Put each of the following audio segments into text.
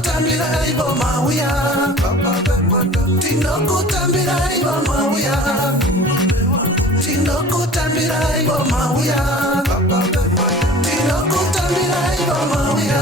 Tinokutambira ivo mauya, tinokutambira ivo mauya, tinokutambira ivo mauya, tinokutambira ivo mauya.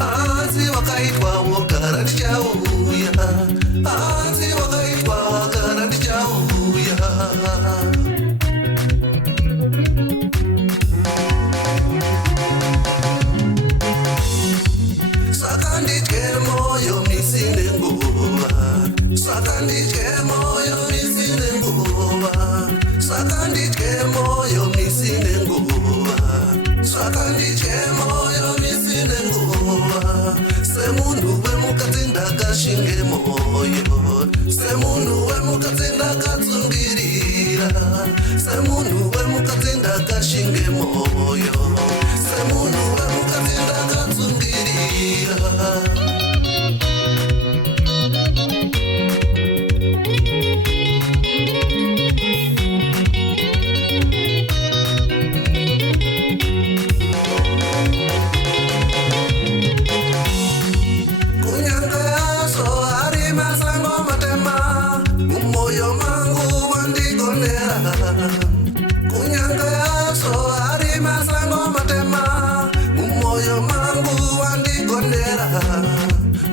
Anzi wakaitwa wogara ndichauya, anzi wakaitwa wogara ndichauya. Saka nditye moyo misine nguva, saka nditye moyo misine nguva, saka nditye moyo misine nguva, saka nditye moyo misine nguva. Semunhu wemukati ndakashinge moyo, semunhu wemukati ndakatsungirira, semunhu wemukati ndakashinge moyo, semunhu wemukati ndakatsungirira.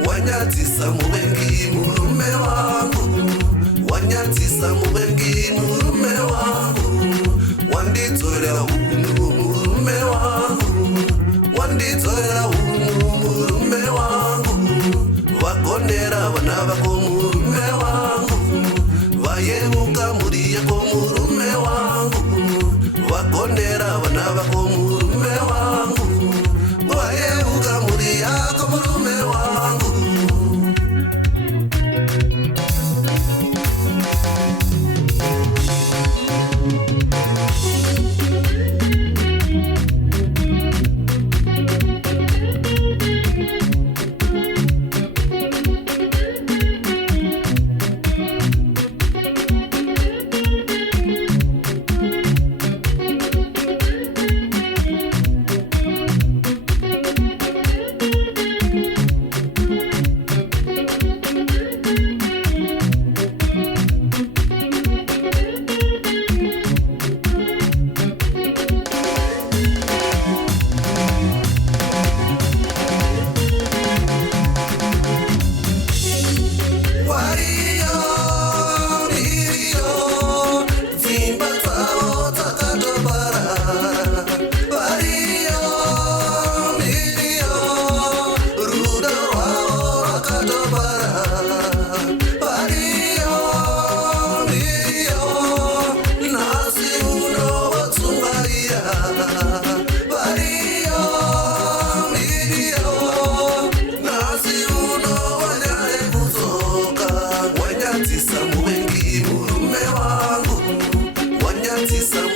Wanyatisa mubengi murume wangu, wanyatisa mubengi murume wangu, wanditolera hunu murume wangu, wanditolera hunu murume wangu, vagonera vana vako murume wangu, vayevuka muri yako murume wangu, vagonera vana vako murume wangu, vayevuka muri yako murume wangu.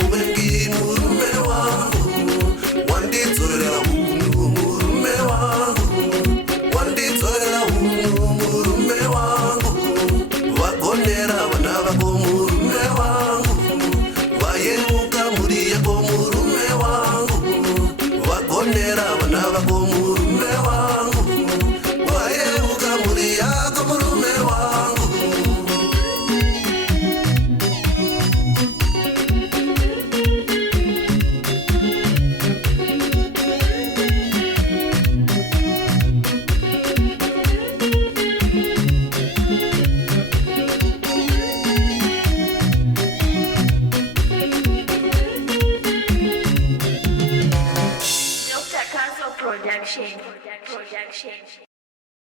Mubengi murume wangu, wanditolera hunu Production.